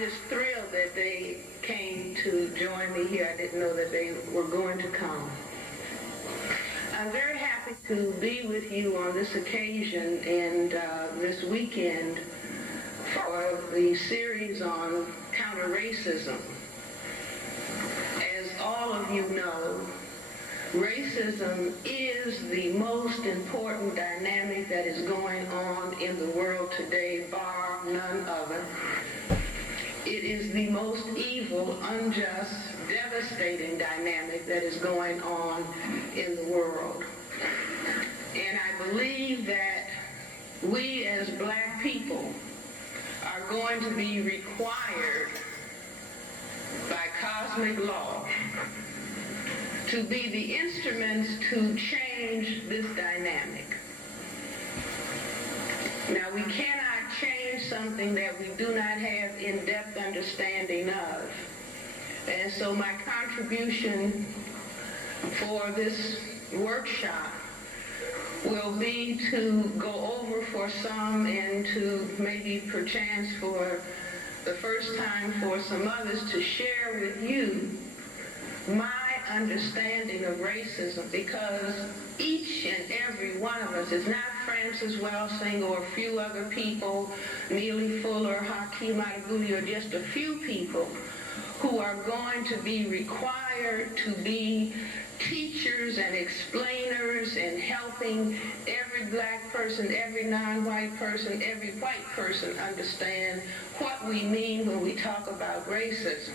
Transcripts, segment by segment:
just thrilled that they came to join me here. I didn't know that they were going to come. I'm very happy to be with you on this occasion and this weekend for the series on counter-racism. As all of you know, racism is the most important dynamic that is going on in the world today, bar none other. It is the most evil, unjust, devastating dynamic that is going on in the world. And I believe that we as black people are going to be required by cosmic law to be the instruments to change this dynamic. Now, we cannot change something that we do not have in-depth understanding of. And so my contribution for this workshop will be to go over for some and to maybe perchance for the first time for some others to share with you my understanding of racism, because each and every one of us is not Francis Welsing or a few other people, Neely Fuller, Hakeem Adabudi, or just a few people who are going to be required to be teachers and explainers and helping every black person, every non-white person, every white person understand what we mean when we talk about racism.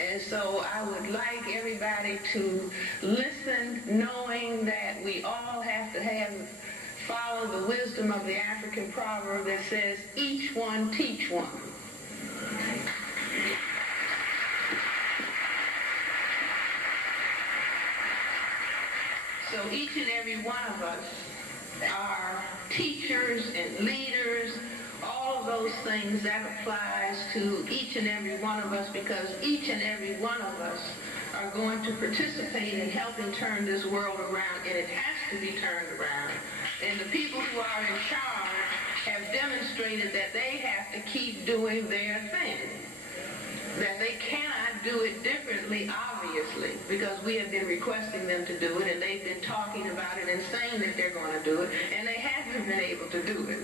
And so I would like everybody to listen, knowing that we all have to follow the wisdom of the African proverb that says, each one teach one. So each and every one of us are teachers and leaders, all of those things. That applies to each and every one of us, because each and every one of us are going to participate in helping turn this world around, and it has to be turned around. And the people who are in charge have demonstrated that they have to keep doing their thing, that they cannot do it differently, obviously, because we have been requesting them to do it, and they've been talking about it and saying that they're going to do it, and they haven't been able to do it.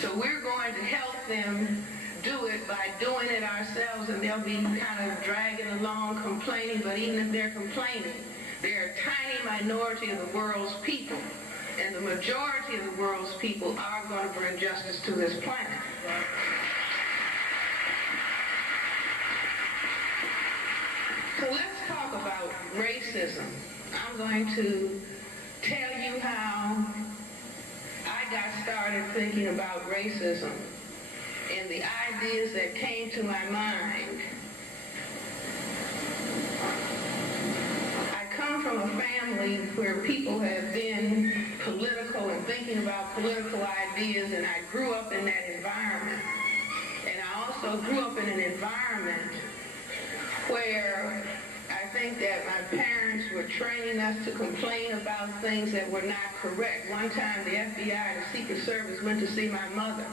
So we're going to help them do it by doing it ourselves, and they'll be kind of dragging along, complaining, but even if they're complaining, they're a tiny minority of the world's people, and the majority of the world's people are going to bring justice to this planet. So let's talk about racism. I'm going to tell you how I got started thinking about racism and the ideas that came to my mind. I come from a family where people have been political and thinking about political ideas, and I grew up in that environment. And I also grew up in an environment where I think that my parents were training us to complain about things that were not correct. One time the FBI, the Secret Service, went to see my mother,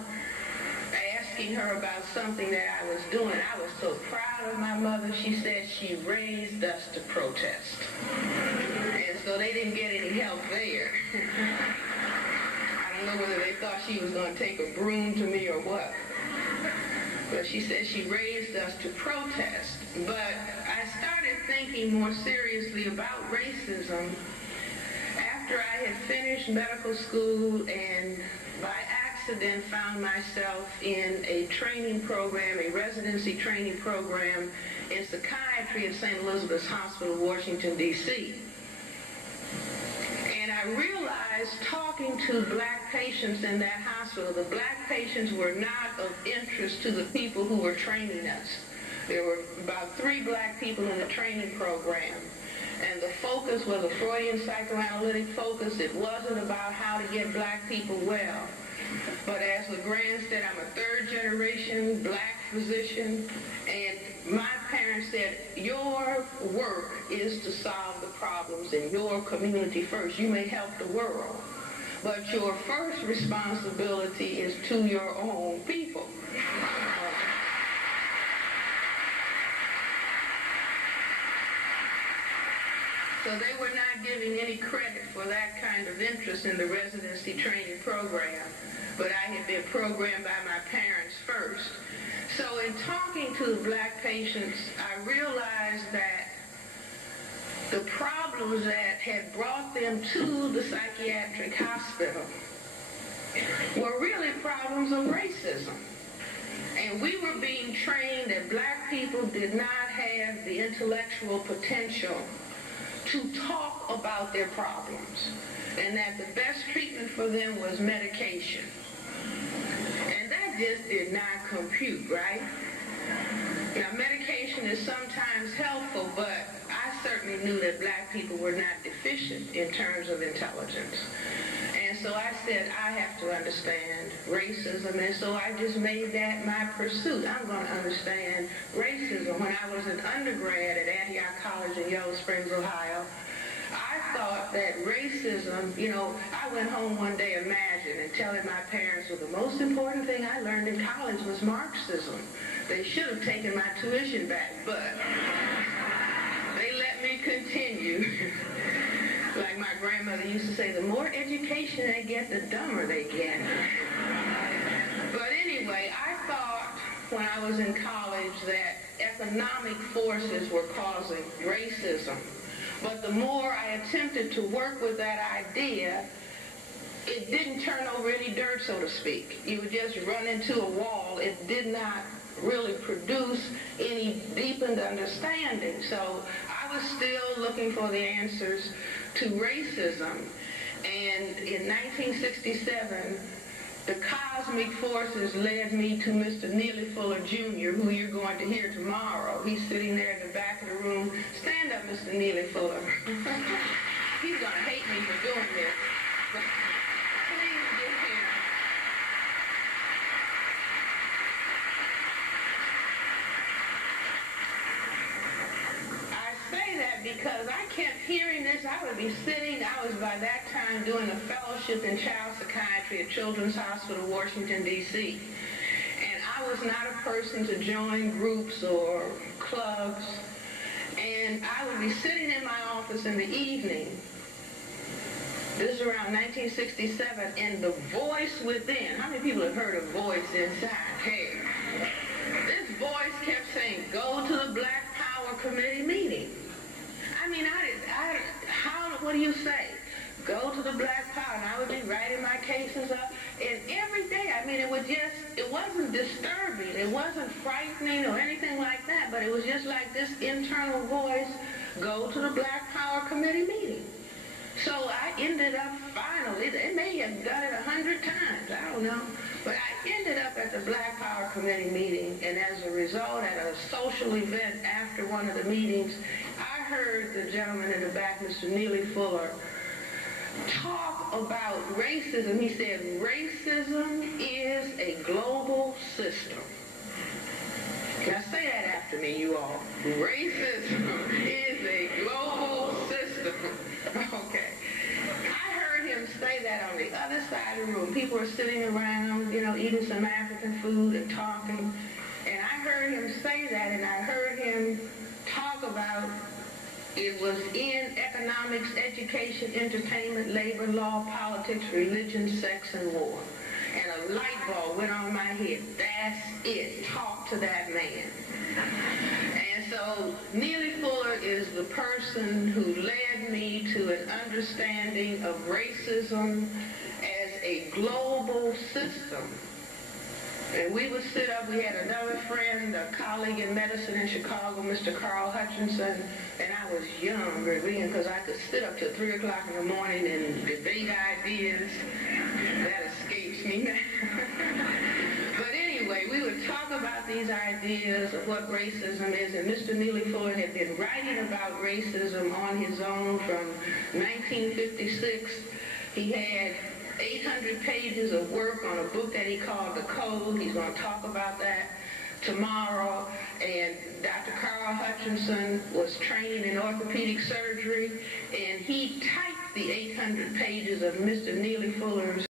asking her about something that I was doing. I was so proud of my mother. She said she raised us to protest. And so they didn't get any help there. I don't know whether they thought she was going to take a broom to me or what. But she said she raised us to protest. But I started thinking more seriously about racism after I had finished medical school and by accident found myself in a training program, a residency training program in psychiatry at St. Elizabeth's Hospital, Washington, D.C. And I realized, talking to black patients in that hospital, the black patients were not of interest to the people who were training us. There were about 3 black people in the training program, and the focus was a Freudian psychoanalytic focus. It wasn't about how to get black people well. But as LeGrand said, I'm a 3rd-generation black physician, and my parents said, your work is to solve the problems in your community first. You may help the world, but your first responsibility is to your own people. So they were not giving any credit for that kind of interest in the residency training program. But I had been programmed by my parents first. So in talking to the black patients, I realized that the problems that had brought them to the psychiatric hospital were really problems of racism. And we were being trained that black people did not have the intellectual potential to talk about their problems, and that the best treatment for them was medication. And that just did not compute, right? Now, medication is sometimes helpful, but I certainly knew that black people were not deficient in terms of intelligence. And so I said, I have to understand racism, and so I just made that my pursuit. I'm going to understand racism. When I was an undergrad at Antioch College in Yellow Springs, Ohio, I thought that racism, I went home one day imagining and telling my parents, well, the most important thing I learned in college was Marxism. They should have taken my tuition back, but they let me continue. Like my grandmother used to say, the more education they get, the dumber they get. But anyway, I thought when I was in college that economic forces were causing racism. But the more I attempted to work with that idea, it didn't turn over any dirt, so to speak. You would just run into a wall. It did not really produce any deepened understanding. So I was still looking for the answers to racism. And in 1967, the cosmic forces led me to Mr. Neely Fuller, Jr., who you're going to hear tomorrow. He's sitting there in the back of the room. Stand up, Mr. Neely Fuller. He's going to hate me for doing this. But please get here. I say that because I kept hearing this. I would be sitting, I was by that time doing a fellowship in child psychiatry at Children's Hospital, Washington, D.C. And I was not a person to join groups or clubs. And I would be sitting in my office in the evening. This is around 1967, and the voice within, how many people have heard a voice inside? Hey, this voice kept saying, go to the Black Power Committee meeting. I mean, what do you say? Go to the Black Power, and I would be writing my cases up, and every day, I mean, it wasn't disturbing, it wasn't frightening or anything like that, but it was just like this internal voice, go to the Black Power Committee meeting. So I ended up finally, they may have done it 100 times, I don't know, but I ended up at the Black Power Committee meeting, and as a result, at a social event after one of the meetings, I heard the gentleman in the back, Mr. Neely Fuller, talk about racism. He said, racism is a global system. Now say that after me, you all. Racism is a global system. Okay. I heard him say that on the other side of the room. People were sitting around, eating some African food and talking. And I heard him say that, and I heard him talk about it was in economics, education, entertainment, labor, law, politics, religion, sex, and war. And a light bulb went on my head. That's it. Talk to that man. And so Neely Fuller is the person who led me to an understanding of racism as a global system. And we would sit up, we had another friend, a colleague in medicine in Chicago, Mr. Carl Hutchinson, and I was young, because I could sit up till 3 o'clock in the morning and debate ideas. That escapes me now. But anyway, we would talk about these ideas of what racism is, and Mr. Neely Fuller had been writing about racism on his own from 1956. He had 800 pages of work on a book that he called The Code. He's going to talk about that tomorrow. And Dr. Carl Hutchinson was trained in orthopedic surgery, and he typed the 800 pages of Mr. Neely Fuller's